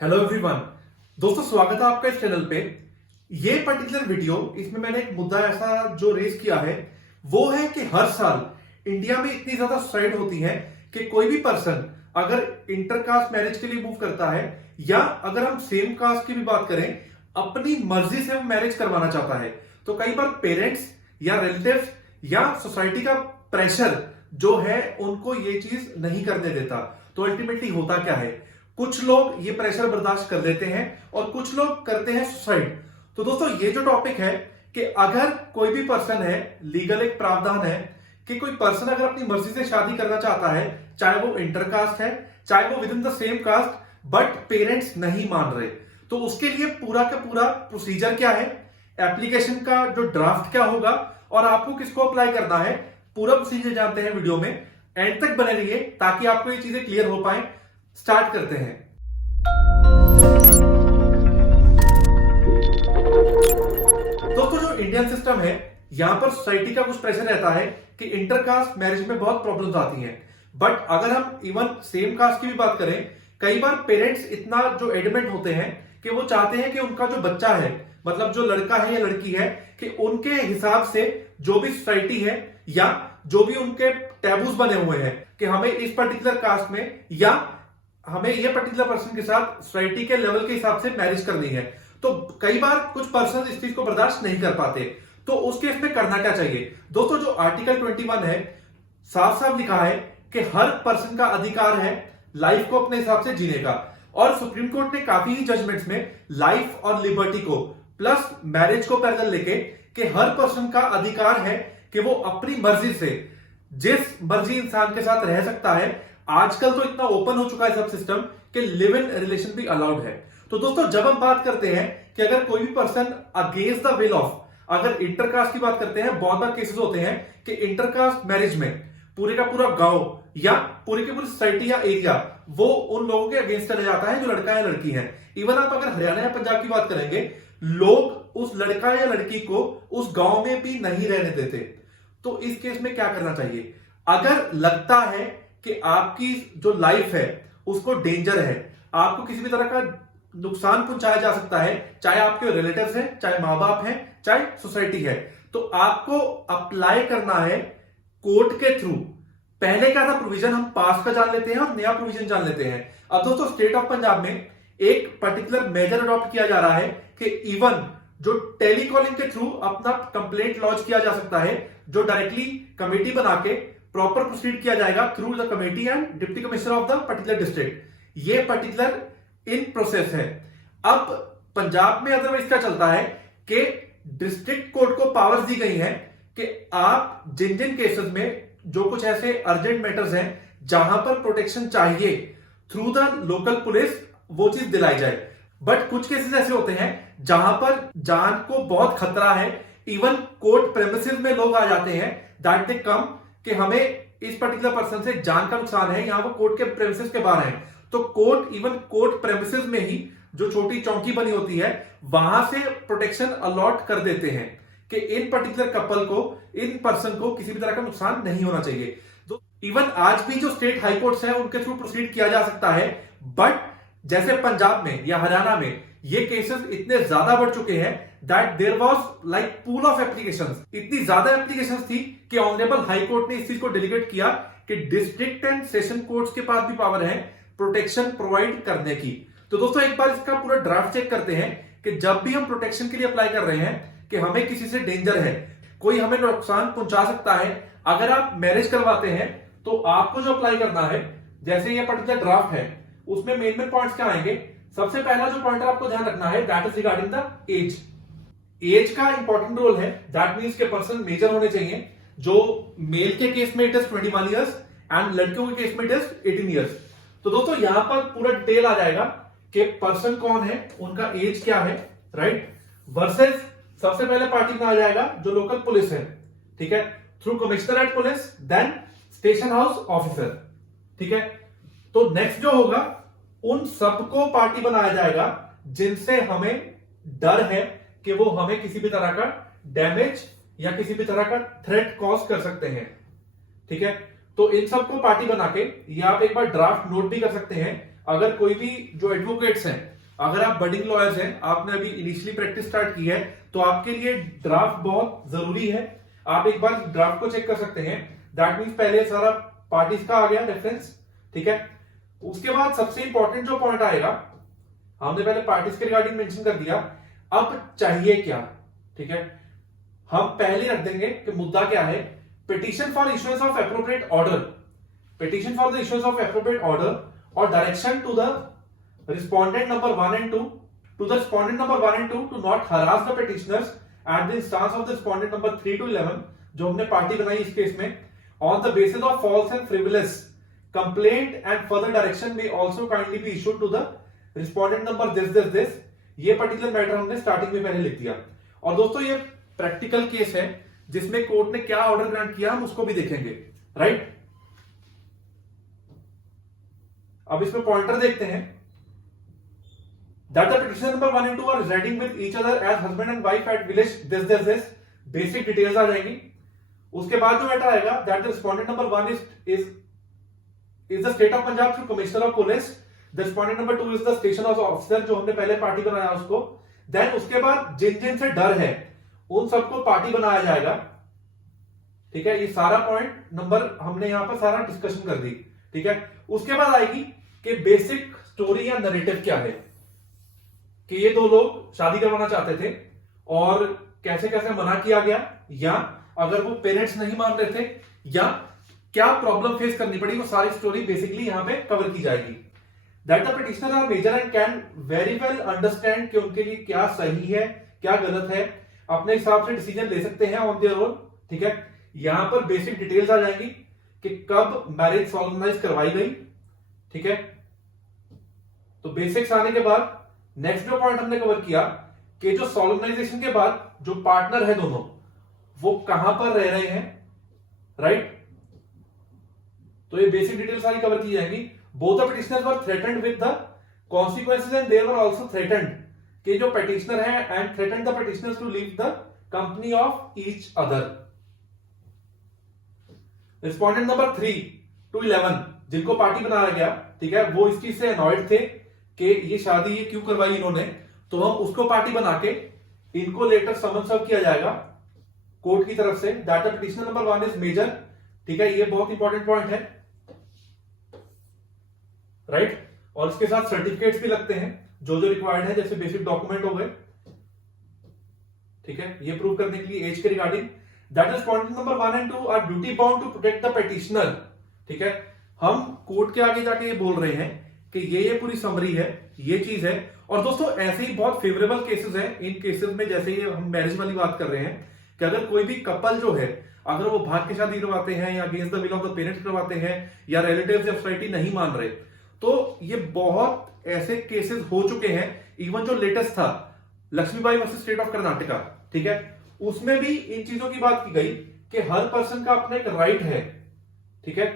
Hello everyone. दोस्तों स्वागत है आपका इस चैनल पे। ये पर्टिकुलर वीडियो, इसमें मैंने एक मुद्दा ऐसा जो रेज किया है वो है कि हर साल इंडिया में इतनी ज्यादा सुसाइड होती है कि कोई भी पर्सन अगर इंटरकास्ट मैरिज के लिए मूव करता है या अगर हम सेम कास्ट की भी बात करें, अपनी मर्जी से वो मैरिज करवाना चाहता है, तो कई बार पेरेंट्स या रिलेटिव्स या सोसाइटी का प्रेशर जो है उनको ये चीज नहीं करने देता। तो अल्टीमेटली होता क्या है, कुछ लोग ये प्रेशर बर्दाश्त कर लेते हैं और कुछ लोग करते हैं सुसाइड। तो दोस्तों ये जो टॉपिक है कि अगर कोई भी पर्सन है, लीगल एक प्रावधान है कि कोई पर्सन अगर अपनी मर्जी से शादी करना चाहता है, चाहे वो इंटरकास्ट है चाहे वो within the same caste, but parents नहीं मान रहे, तो उसके लिए पूरा का पूरा प्रोसीजर क्या है, एप्लीकेशन का जो ड्राफ्ट क्या होगा और आपको किसको अप्लाई करना है, पूरा प्रोसीजर जानते हैं वीडियो में। एंड तक बने रहिए ताकि आपको ये चीजें क्लियर हो पाए। स्टार्ट करते हैं। दोस्तों जो इंडियन सिस्टम है, यहां पर सोसाइटी का कुछ प्रेशर रहता है कि इंटरकास्ट मैरिज में बहुत प्रॉब्लम्स आती हैं। बट अगर हम इवन सेम कास्ट की भी बात करें, कई बार पेरेंट्स इतना जो एडमेंट होते हैं कि वो चाहते हैं कि उनका जो बच्चा है, मतलब जो लड़का है या लड़की है, कि उनके हिसाब से जो भी सोसाइटी है या जो भी उनके टैबूज बने हुए हैं कि हमें इस पर्टिकुलर कास्ट में या हमें ये पर्टिकुलर पर्सन के साथ सोसाइटी के लेवल के हिसाब से मैरिज करनी है, तो कई बार कुछ पर्सन इस चीज को बर्दाश्त नहीं कर पाते। तो उस केस में करना क्या चाहिए? दोस्तों जो आर्टिकल 21 है, साफ साफ लिखा है कि हर पर्सन का अधिकार है लाइफ को अपने हिसाब से जीने का। और सुप्रीम कोर्ट ने काफी ही जजमेंट्स में लाइफ और लिबर्टी को प्लस मैरिज को पैरेलल लेके कि हर पर्सन का अधिकार है कि वो अपनी मर्जी से जिस मर्जी इंसान के साथ रह सकता है। आजकल तो इतना ओपन हो चुका है सब सिस्टम कि लिव इन रिलेशन भी अलाउड है। तो दोस्तों जब हम बात करते हैं कि अगर कोई भी person against the will of, अगर इंटरकास्ट की बात करते हैं, बहुत बार केसेस होते हैं कि इंटरकास्ट मैरिज में पूरे का पूरा गांव या पूरी की पूरी सोसाइटी या एरिया वो उन लोगों के अगेंस्ट चले जाता है जो लड़का या लड़की है। इवन आप अगर हरियाणा या पंजाब की बात करेंगे, लोग उस लड़का या लड़की को उस गांव में भी नहीं रहने देते। तो इस केस में क्या करना चाहिए? अगर लगता है कि आपकी जो लाइफ है उसको डेंजर है, आपको किसी भी तरह का नुकसान पहुंचाया जा सकता है, चाहे आपके रिलेटिव्स हैं, चाहे मां बाप हैं, चाहे सोसाइटी है, तो आपको अप्लाई करना है कोर्ट के थ्रू। पहले क्या था प्रोविजन, हम पास का जान लेते हैं और नया प्रोविजन जान लेते हैं। अब दोस्तों स्टेट ऑफ पंजाब में एक पर्टिकुलर मेजर अडॉप्ट किया जा रहा है कि इवन जो टेलीकॉलिंग के थ्रू अपना कंप्लेंट लॉन्च किया जा सकता है, जो डायरेक्टली कमेटी बना के प्रॉपर प्रोसीड किया जाएगा through the committee and deputy commissioner of the particular district. ये पर्टिकुलर इन प्रोसेस है। अब पंजाब में अदरवाइज क्या चलता है कि डिस्ट्रिक्ट कोर्ट को पावर्स दी गई है कि आप जिन जिन केसेस में जो कुछ ऐसे अर्जेंट मैटर्स हैं जहां पर प्रोटेक्शन चाहिए, थ्रू द लोकल पुलिस वो चीज दिलाई जाए। बट कुछ केसेस ऐसे होते हैं जहां पर जान को बहुत खतरा है, इवन कोर्ट प्रेमिसेस में लोग आ जाते हैं दैट दे कम कि हमें इस पर्टिकुलर पर्सन से जान का नुकसान है, यहां वो कोर्ट के प्रेमिसेस के बाहर है, तो कोर्ट इवन कोर्ट प्रेमिसेस में ही जो छोटी चौकी बनी होती है वहां से प्रोटेक्शन अलॉट कर देते हैं कि इन पर्टिकुलर कपल को, इन पर्सन को किसी भी तरह का नुकसान नहीं होना चाहिए। तो इवन आज भी जो स्टेट हाई कोर्ट्स हैं उनके थ्रू प्रोसीड किया जा सकता है। बट जैसे पंजाब में या हरियाणा में ये केसेस इतने ज्यादा बढ़ चुके हैं that there was like pool of applications. इतनी ज्यादा एप्लीकेशंस थी कि ऑनरेबल हाई कोर्ट ने इस चीज को डेलीगेट किया कि डिस्ट्रिक्ट एंड सेशन कोर्ट्स के पास भी पावर है प्रोटेक्शन प्रोवाइड करने की। तो दोस्तों एक बार इसका पूरा ड्राफ्ट चेक करते हैं कि जब भी हम प्रोटेक्शन के लिए अप्लाई कर रहे हैं कि हमें किसी से डेंजर है, कोई हमें नुकसान पहुंचा सकता है, अगर आप मैरिज करवाते हैं तो आपको जो अप्लाई करना है, जैसे ये पर्टिकुलर ड्राफ्ट है उसमें मेन मेन पॉइंट्स क्या आएंगे। सबसे पहला जो पॉइंट आपको ध्यान रखना है that is regarding the age. Age का इंपॉर्टेंट रोल है, दैट मींस के पर्सन मेजर होने चाहिए। जो मेल के केस में इट इज 21 ईयर्स एंड लड़कियों के केस में इट इज 18 ईयर्स। तो दोस्तों यहां पर पूरा डिटेल आ जाएगा कि पर्सन कौन है, उनका एज क्या है, राइट, वर्सेस सबसे पहले पार्टी में आ जाएगा जो लोकल पुलिस है, ठीक है, through commissionerate police, then station house officer, ठीक है। तो नेक्स्ट जो होगा उन सबको पार्टी बनाया जाएगा जिनसे हमें डर है कि वो हमें किसी भी तरह का डैमेज या किसी भी तरह का थ्रेट कॉज कर सकते हैं, ठीक है। तो इन सबको पार्टी बना के, ये आप एक बार ड्राफ्ट नोट भी कर सकते हैं अगर कोई भी जो एडवोकेट्स हैं, अगर आप बडिंग लॉयर्स हैं, आपने अभी इनिशियली प्रैक्टिस स्टार्ट की है, तो आपके लिए ड्राफ्ट बहुत जरूरी है। आप एक बार ड्राफ्ट को चेक कर सकते हैं। दैट मीन्स पहले सारा पार्टीज का आ गया रेफरेंस, ठीक है। उसके बाद सबसे इंपॉर्टेंट जो पॉइंट आएगा, हमने पहले पार्टीज के रिगार्डिंग मेंशन कर दिया, अब चाहिए क्या, ठीक है। हम पहले रख देंगे कि मुद्दा क्या है, petition for issuance of appropriate order, petition for the issuance of appropriate order और direction to the respondent number 1 and 2 to the respondent number 1 and 2 to not harass the petitioners at the instance of the respondent number 3 to 11 जो हमने party बनाई इस case में, on the basis of false and frivolous complaint and further direction may also kindly be issued to the respondent number this ये particular matter हमने starting में पहले लिख दिया। और दोस्तों ये प्रैक्टिकल केस है जिसमें कोर्ट ने क्या ऑर्डर ग्रांट किया हम उसको भी देखेंगे, राइट। अब इसमें पॉइंटर देखते हैं। That the petitioner number 1 and 2 are residing with each other as husband and wife at village this basic details आ जाएंगी। उसके बाद जो मैटर आएगा, that the respondent number 1 is the state of Punjab through commissioner of police, the respondent number 2 is the station house officer जो हमने पहले party बनाया उसको। देन उसके बाद जिन जिन से डर है उन सबको पार्टी बनाया जाएगा, ठीक है। ये सारा पॉइंट नंबर हमने यहां पर सारा डिस्कशन कर दी, ठीक है। उसके बाद आएगी कि बेसिक स्टोरी या नरेटिव क्या है, कि ये दो लोग शादी करवाना चाहते थे और कैसे कैसे मना किया गया, या अगर वो पेरेंट्स नहीं मान रहे थे, या क्या प्रॉब्लम फेस करनी पड़ी, वो सारी स्टोरी बेसिकली यहां पे कवर की जाएगी। That the petitioner are major and can very well understand कि उनके लिए क्या सही है क्या गलत है, अपने हिसाब से डिसीजन ले सकते हैं ऑन देयर ओन, ठीक है। यहां पर बेसिक डिटेल्स आ जाएंगी कि कब मैरिज सॉलमनाइज करवाई गई, ठीक है। तो बेसिक्स आने के बाद नेक्स्ट जो पॉइंट हमने कवर किया कि जो सॉलमनाइजेशन के बाद जो पार्टनर है दोनों वो कहां पर रह रहे हैं, राइट। तो ये बेसिक डिटेल सारी कवर की जाएंगी। Both the petitioners were threatened with the consequences and they were also threatened, कि जो पिटिशनर है and threatened the petitioners to leave the company of each other. Respondent number 3 to 11 जिनको party बनाया गया, ठीक है, वो इस चीज से अनॉयड थे कि ये शादी ये क्यों करवाई इन्होंने, तो हम उसको पार्टी बना के इनको लेटर समन सर्व किया जाएगा कोर्ट की तरफ से। That petitioner number 1 is major, ठीक है, ये बहुत इंपॉर्टेंट पॉइंट है, राइट। और इसके साथ सर्टिफिकेट्स भी लगते हैं जो जो रिक्वायर्ड है, जैसे बेसिक डॉक्यूमेंट हो गए, ठीक है, ये प्रूव करने के लिए एज के regarding. That respondent number 1 and 2 are duty bound to protect the petitioner, ठीक है। हम कोर्ट के आगे जाके ये बोल रहे हैं कि ये पूरी समरी है, ये चीज है। और दोस्तों ऐसे ही बहुत फेवरेबल केसेस हैं इन केसेस में, जैसे ये हम मैरिज वाली बात कर रहे हैं कि अगर कोई भी कपल जो है अगर वो भाग के शादी करवाते हैं या against the will of the parents करवाते हैं या रिलेटिव्स या सोसाइटी नहीं मान रहे, तो ये बहुत ऐसे केसेस हो चुके हैं। इवन जो लेटेस्ट था Lakshmibai versus state of Karnataka, ठीक है, उसमें भी इन चीजों की बात की गई कि हर पर्सन का अपना एक राइट है, ठीक है।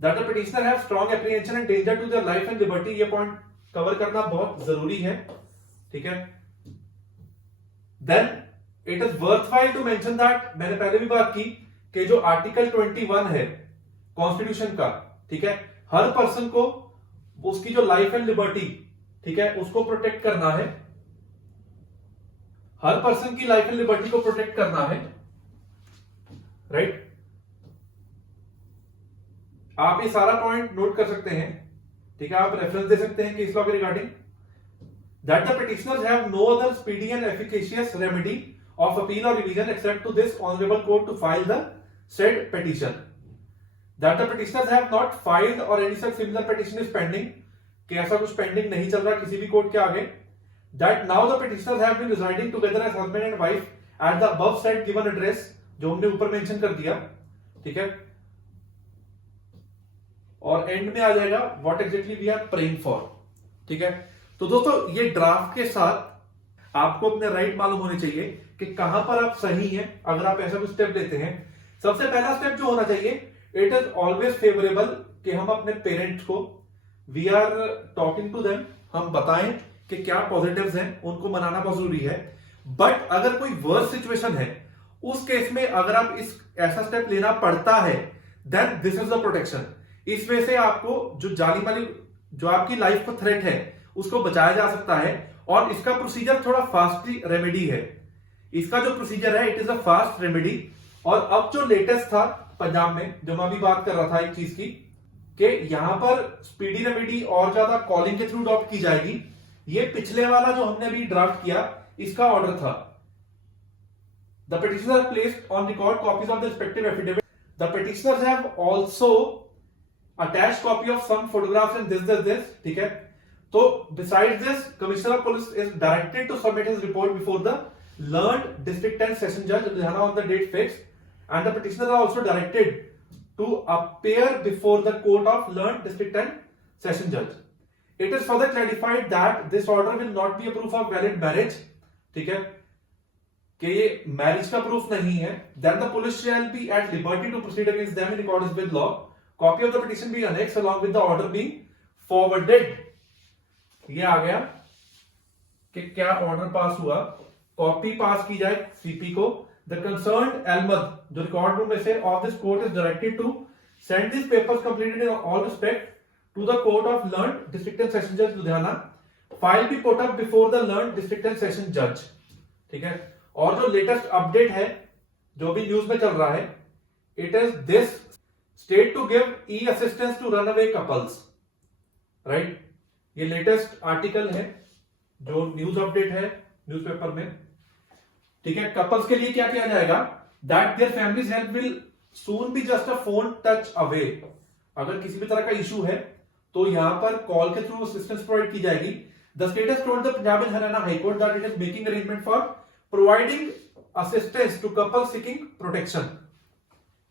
That the petitioner have strong apprehension and danger to their life and liberty, ये पॉइंट कवर करना बहुत जरूरी है, ठीक है। Then it is worthwhile to mention that, मैंने पहले भी बात की कि जो आर्टिकल 21 है कॉन्स्टिट्यूशन का, ठीक है, हर पर्सन को उसकी जो लाइफ एंड लिबर्टी, ठीक है, उसको प्रोटेक्ट करना है, हर पर्सन की लाइफ एंड लिबर्टी को प्रोटेक्ट करना है, राइट। आप ये सारा पॉइंट नोट कर सकते हैं, ठीक है, आप रेफरेंस दे सकते हैं केस लॉ के regarding. That the petitioners have no other speedy and efficacious remedy of appeal और revision except to this honourable court to file the said petition. That the petitioners have not filed or any such similar petition is pending, कि ऐसा कुछ pending नहीं चल रहा किसी भी court के आगे। That now the petitioners have been residing together as husband and wife at the above said given address, जो हमने ऊपर मेंशन कर दिया, ठीक है। और एंड में आ जाएगा what exactly we are praying for, ठीक है। तो दोस्तों ये ड्राफ्ट के साथ आपको अपने राइट मालूम होने चाहिए कि कहां पर आप सही हैं अगर आप ऐसा कुछ स्टेप लेते हैं। सबसे पहला स्टेप जो होना चाहिए, इट इज ऑलवेज फेवरेबल कि हम अपने पेरेंट्स को we are talking to them, हम बताएं कि क्या पॉजिटिव्स हैं, उनको मनाना बहुत जरूरी है। बट अगर कोई वर्स सिचुएशन है उस केस में अगर आप इस ऐसा स्टेप लेना पड़ता है, then this is the protection. इस वजह से आपको जो जाली वाली जो आपकी लाइफ को थ्रेट है उसको बचाया जा सकता है। और इसका प्रोसीजर थोड़ा फास्ट रेमेडी है। इसका जो प्रोसीजर है it is a fast remedy. और अब जो लेटेस्ट था पंजाब में, जो मैं अभी बात कर रहा था एक चीज की, कि यहां पर स्पीडी रेमेडी और ज्यादा कॉलिंग के थ्रू अडॉप्ट की जाएगी। ये पिछले वाला जो हमने अभी ड्राफ्ट किया इसका ऑर्डर था। The petitioners have placed on record copies of the respective affidavit. The petitioners have also attached copy of some photographs and this, ठीक है। तो besides this, Commissioner of Police is directed to submit his report before the learned district and session judge Ludhiana on the date fixed, and the petitioners are also directed to appear before the court of learned district and session judge. It is further clarified that this order will not be a proof of valid marriage, ठीक है, कि ये marriage का proof नहीं है। Then the police shall be at liberty to proceed against them in accordance with law. Copy of the petition be annexed along with the order being forwarded. ये आ गया कि क्या ऑर्डर पास हुआ, copy पास की जाए CP को। The concerned Ahmed, जो record room में से of this court is directed to send these papers completed in all respect to the court of learned district and session judge Ludhiana. File be put up before the learned district and session judge, ठीक है। और जो latest update है जो भी news में चल रहा है, it is this state to give e assistance to run away couples, right. ये लेटेस्ट आर्टिकल है जो न्यूज अपडेट है न्यूज़पेपर में, ठीक है। कपल्स के लिए क्या किया जाएगा, that their families help will soon be just a phone touch away. अगर किसी भी तरह का इशू है तो यहां पर कॉल के थ्रू असिस्टेंस प्रोवाइड की जाएगी। The state has told the Punjab and Haryana high court that it is making arrangement for providing assistance to couple seeking protection,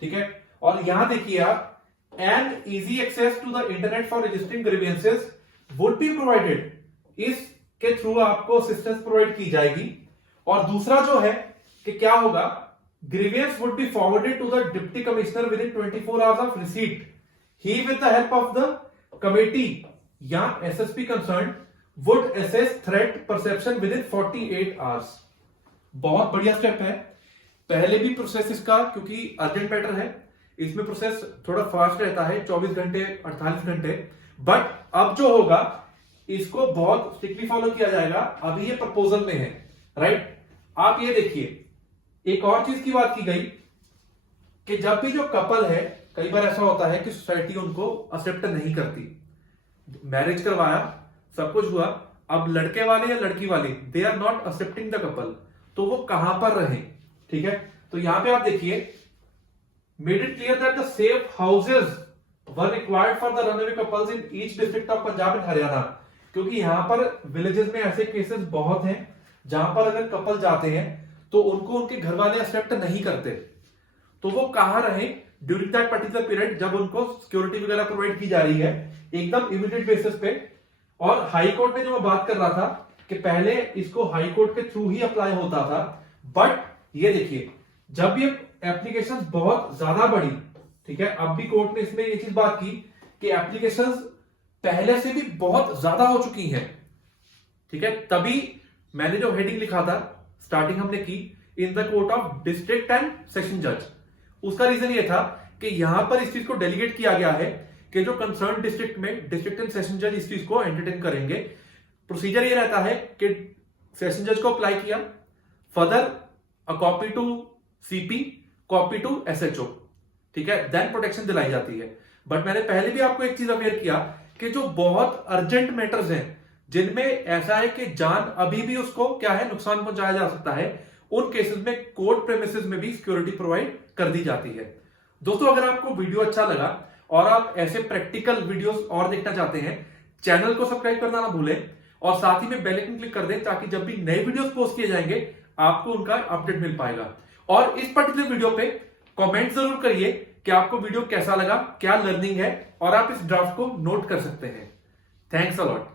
ठीक है। और यहां देखिए आप, an easy access to the internet for registering grievances would be provided. इसके through आपको assistance provide की जाएगी। और दूसरा जो है कि क्या होगा, grievance would be forwarded to the deputy commissioner within 24 hours of receipt. He with the help of the committee या SSP concern would assess threat perception within 48 hours. बहुत बढ़िया स्टेप है। पहले भी प्रोसेस इसका, क्योंकि urgent matter है, इसमें प्रोसेस थोड़ा फास्ट रहता है, 24 घंटे 48 घंटे। बट अब जो होगा इसको बहुत स्ट्रिक्टली फॉलो किया जाएगा। अभी ये प्रपोजल में है, राइट। आप ये देखिए, एक और चीज की बात की गई कि जब भी जो कपल है, कई बार ऐसा होता है कि सोसाइटी उनको एक्सेप्ट नहीं करती। मैरिज करवाया, सब कुछ हुआ, अब लड़के वाले या लड़की वाले they are not accepting the couple, तो वो कहां पर रहे, ठीक है। तो यहां पे आप देखिए, made it clear that the safe houses were required for the runaway couples in each district of Punjab and Haryana. क्योंकि यहां पर विलेजेस में ऐसे केसेस बहुत हैं जहां पर अगर कपल जाते हैं तो उनको उनके घर वाले एक्सेप्ट नहीं करते, तो वो कहां रहे ड्यूरिंग दैट पर्टिकुलर पीरियड जब उनको सिक्योरिटी वगैरह प्रोवाइड की जा रही है, एकदम इमीडिएट बेसिस पे। और हाई कोर्ट में जो मैं बात कर रहा था कि पहले इसको हाई कोर्ट के थ्रू ही अप्लाई होता था, बट ये देखिए, जब ये एप्लीकेशंस बहुत ज्यादा बढ़ी, ठीक है, अब भी कोर्ट ने इसमें ये चीज बात की कि एप्लीकेशंस पहले से भी बहुत ज्यादा हो चुकी हैं, ठीक है। तभी मैंने जो हेडिंग लिखा था, स्टार्टिंग हमने की in the court of district and session जज, उसका रीजन ये था कि यहां पर इस चीज को डेलीगेट किया गया है कि जो कंसर्न डिस्ट्रिक्ट में डिस्ट्रिक्ट एंड सेशन जज इस चीज को एंटरटेन करेंगे। प्रोसीजर ये रहता है कि सेशन जज को अप्लाई किया, further a copy to CP, copy to SHO, ठीक है, देन प्रोटेक्शन दिलाई जाती है। बट मैंने पहले भी आपको एक चीज अवेयर किया कि जो बहुत अर्जेंट मैटर्स हैं, जिनमें ऐसा है कि जान अभी भी उसको क्या है नुकसान पहुंचाया जा सकता है, उन केसेस में कोर्ट प्रेमिसेस में भी सिक्योरिटी प्रोवाइड कर दी जाती है। दोस्तों, अगर आपको वीडियो अच्छा लगा और आप ऐसे प्रैक्टिकल वीडियोस और देखना चाहते हैं, चैनल को सब्सक्राइब करना ना भूलें और साथ ही में बेल आइकन क्लिक कर दें ताकि जब भी नए वीडियोस पोस्ट किए जाएंगे आपको उनका अपडेट मिल पाएगा। और इस पर्टिकुलर वीडियो पे कमेंट जरूर करिए कि आपको वीडियो कैसा लगा, क्या लर्निंग है, और आप इस ड्राफ्ट को नोट कर सकते हैं। Thanks a lot.